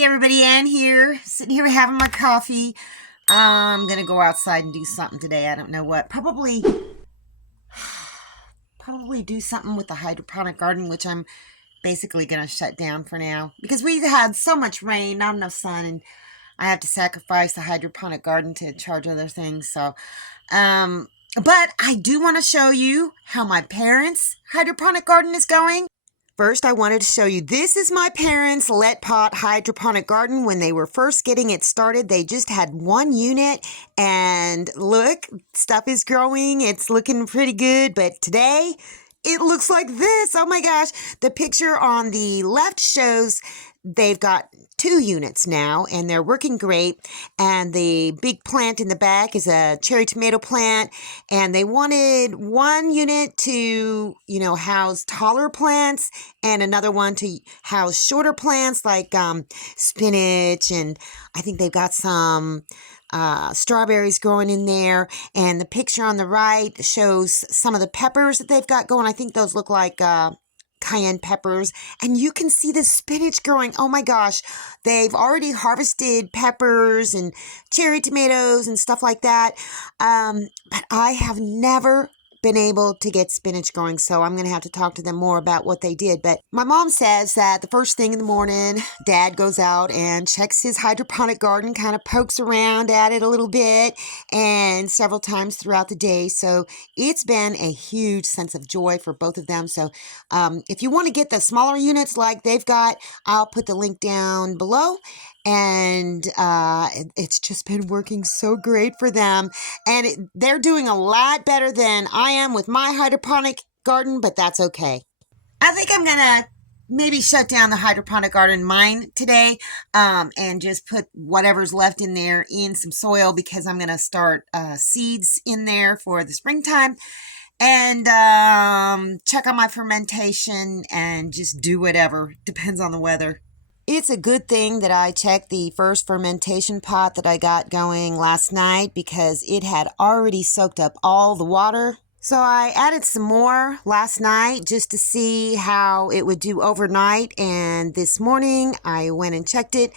Hey everybody, Ann here, sitting here having my coffee. I'm gonna go outside and do something today. I don't know what. Probably do something with the hydroponic garden, which I'm basically gonna shut down for now because we've had so much rain, not enough sun, and I have to sacrifice the hydroponic garden to charge other things. But I do want to show you how my parents' hydroponic garden is going. First, I wanted to show you, this is my parents' LetPot hydroponic garden. When they were first getting it started, they just had one unit, and look, stuff is growing. It's looking pretty good, but today it looks like this. Oh my gosh. The picture on the left shows they've got 2 units now, and they're working great. And the big plant in the back is a cherry tomato plant, and they wanted one unit to, house taller plants and another one to house shorter plants like spinach, and I think they've got some strawberries growing in there. And the picture on the right shows some of the peppers that they've got going. I think those look like cayenne peppers, and you can see the spinach growing. Oh my gosh, they've already harvested peppers and cherry tomatoes and stuff like that, but I have never been able to get spinach growing, so I'm going to have to talk to them more about what they did. But my mom says that the first thing in the morning, Dad goes out and checks his hydroponic garden, kind of pokes around at it a little bit, and several times throughout the day. So it's been a huge sense of joy for both of them. So if you want to get the smaller units like they've got, I'll put the link down below. And it's just been working so great for them, and they're doing a lot better than I am with my hydroponic garden, but that's okay. I think I'm gonna maybe shut down the hydroponic garden mine today, and just put whatever's left in there in some soil, because I'm gonna start seeds in there for the springtime, and check on my fermentation and just do whatever, depends on the weather. It's a good thing that I checked the first fermentation pot that I got going last night, because it had already soaked up all the water. So I added some more last night just to see how it would do overnight. And this morning I went and checked it,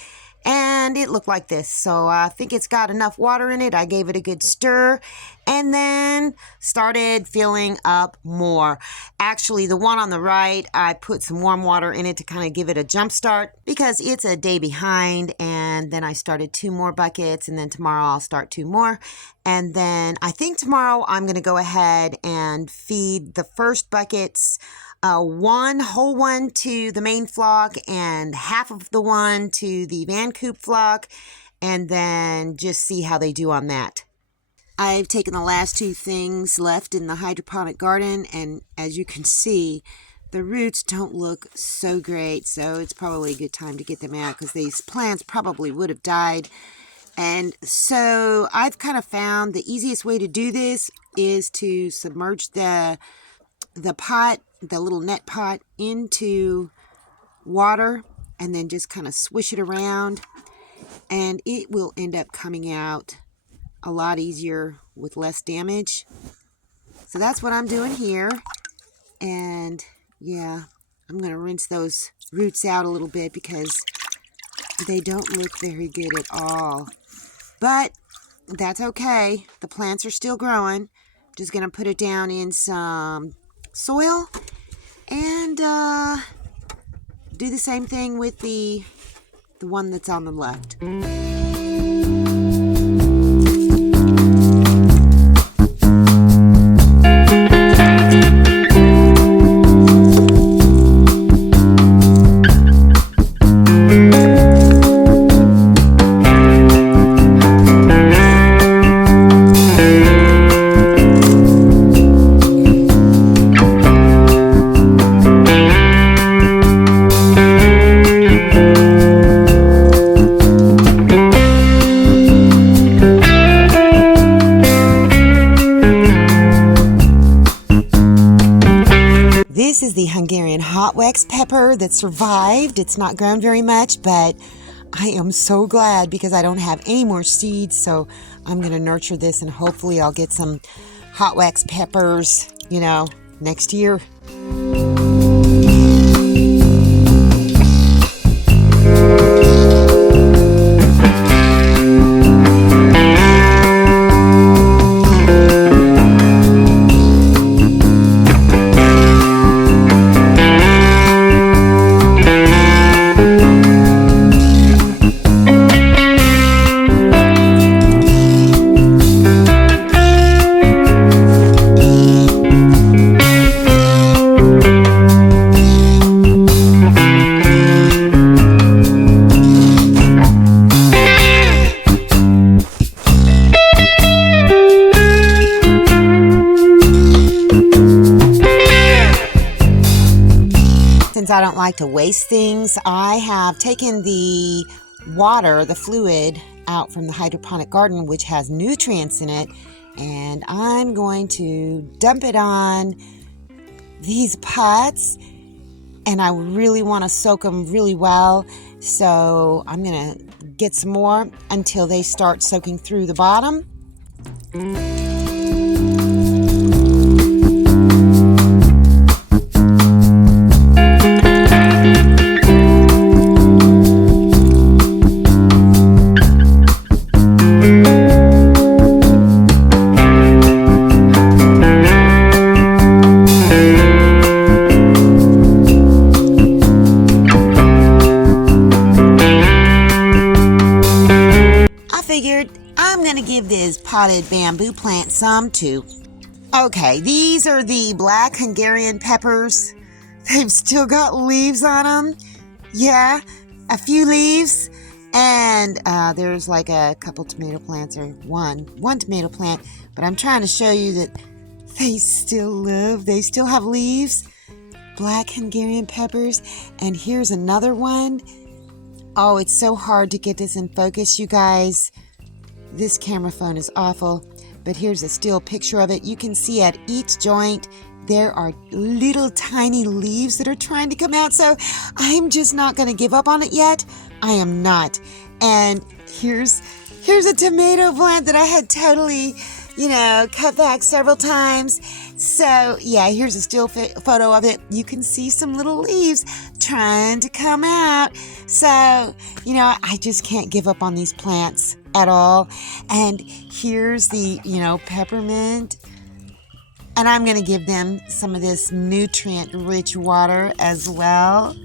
and it looked like this. So I think it's got enough water in it. I gave it a good stir and then started filling up more. Actually, the one on the right, I put some warm water in it to kind of give it a jump start, because it's a day behind. And then I started 2 more buckets, and then tomorrow I'll start 2 more. And then I think tomorrow I'm going to go ahead and feed the first buckets, one whole one to the main flock and half of the one to the Van Coop flock, and then just see how they do on that. I've taken the last 2 things left in the hydroponic garden, and as you can see, the roots don't look so great, so it's probably a good time to get them out, because these plants probably would have died. And so I've kind of found the easiest way to do this is to submerge the pot, the little net pot, into water, and then just kind of swish it around, and it will end up coming out a lot easier with less damage. So that's what I'm doing here. And yeah, I'm going to rinse those roots out a little bit, because they don't look very good at all. But that's okay. The plants are still growing. Just going to put it down in some soil, and do the same thing with the one that's on the left. This is the Hungarian hot wax pepper that survived. It's not grown very much, but I am so glad, because I don't have any more seeds. So I'm going to nurture this, and hopefully I'll get some hot wax peppers, next year. don't like to waste things, I have taken the water, the fluid, out from the hydroponic garden, which has nutrients in it, and I'm going to dump it on these pots, and I really want to soak them really well, so I'm going to get some more until they start soaking through the bottom. I'm going to give this potted bamboo plant some too. Okay, these are the black Hungarian peppers. They've still got leaves on them. Yeah, a few leaves. And there's like a couple tomato plants, or one tomato plant. But I'm trying to show you that they still live. They still have leaves. Black Hungarian peppers. And here's another one. Oh, it's so hard to get this in focus, you guys. This camera phone is awful, but here's a still picture of it. You can see at each joint there are little tiny leaves that are trying to come out, so I'm just not going to give up on it yet. I am not. And here's a tomato plant that I had totally, cut back several times. So yeah, here's a still photo of it. You can see some little leaves trying to come out. So, I just can't give up on these plants at all. And here's the, peppermint. And I'm going to give them some of this nutrient-rich water as well.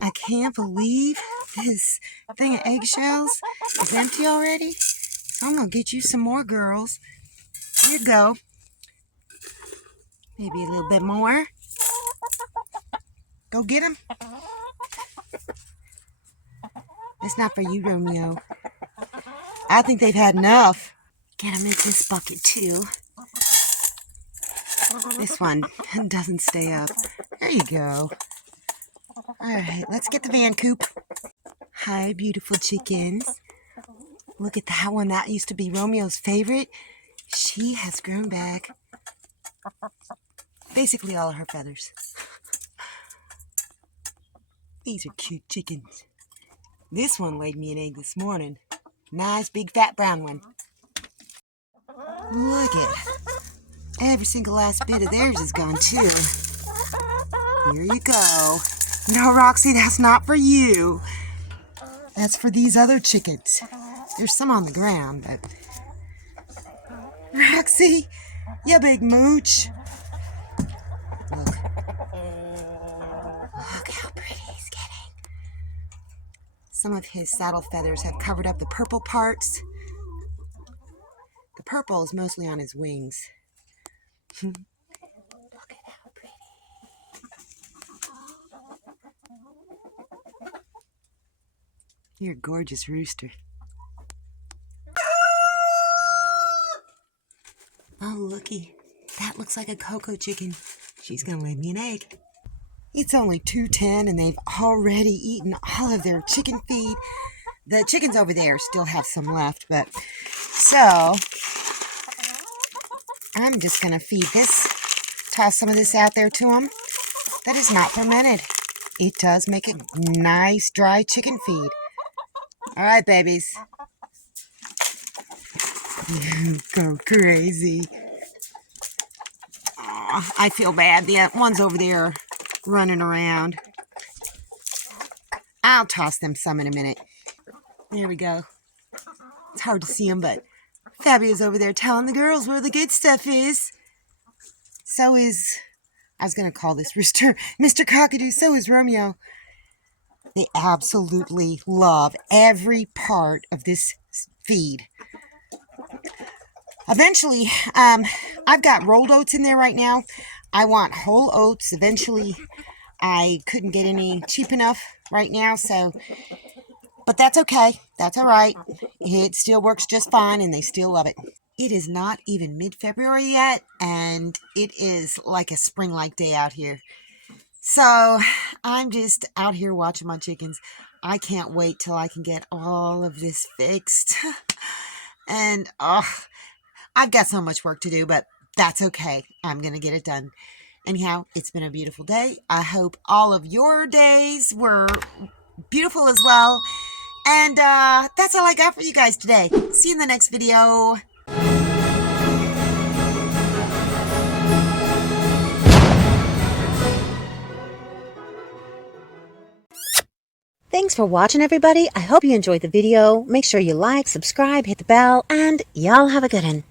I can't believe this thing of eggshells is empty already. I'm going to get you some more, girls. Here you go. Maybe a little bit more. Go get them. It's not for you, Romeo. I think they've had enough. Get them in this bucket, too. This one doesn't stay up. There you go. All right, let's get the van coop. Hi, beautiful chickens. Look at that one. That used to be Romeo's favorite. She has grown back basically all of her feathers. These are cute chickens. This one laid me an egg this morning. Nice, big, fat, brown one. Look at it. Every single last bit of theirs is gone, too. Here you go. No, Roxy, that's not for you. That's for these other chickens. There's some on the ground, but... Roxy, you big mooch. Look. Look how pretty he's getting. Some of his saddle feathers have covered up the purple parts. The purple is mostly on his wings. Look at how pretty. You're a gorgeous rooster. Oh, looky. That looks like a cocoa chicken. She's gonna lay me an egg. It's only 2:10 and they've already eaten all of their chicken feed. The chickens over there still have some left, but so I'm just gonna feed this, toss some of this out there to them. That is not fermented. It does make a nice dry chicken feed. All right, babies. You go crazy. Aw, I feel bad. The ones over there running around. I'll toss them some in a minute. There we go. It's hard to see them, but Fabia's over there telling the girls where the good stuff is. So is, I was going to call this rooster Mr. Cockadoo, so is Romeo. They absolutely love every part of this feed. Eventually, I've got rolled oats in there right now. I want whole oats. Eventually, I couldn't get any cheap enough right now, so, but that's okay. That's all right. It still works just fine, and they still love it. It is not even mid-February yet, and it is like a spring-like day out here. So I'm just out here watching my chickens. I can't wait till I can get all of this fixed. And I've got so much work to do, but that's okay. I'm going to get it done. Anyhow, it's been a beautiful day. I hope all of your days were beautiful as well. And that's all I got for you guys today. See you in the next video. Thanks for watching, everybody. I hope you enjoyed the video. Make sure you like, subscribe, hit the bell, and y'all have a good one.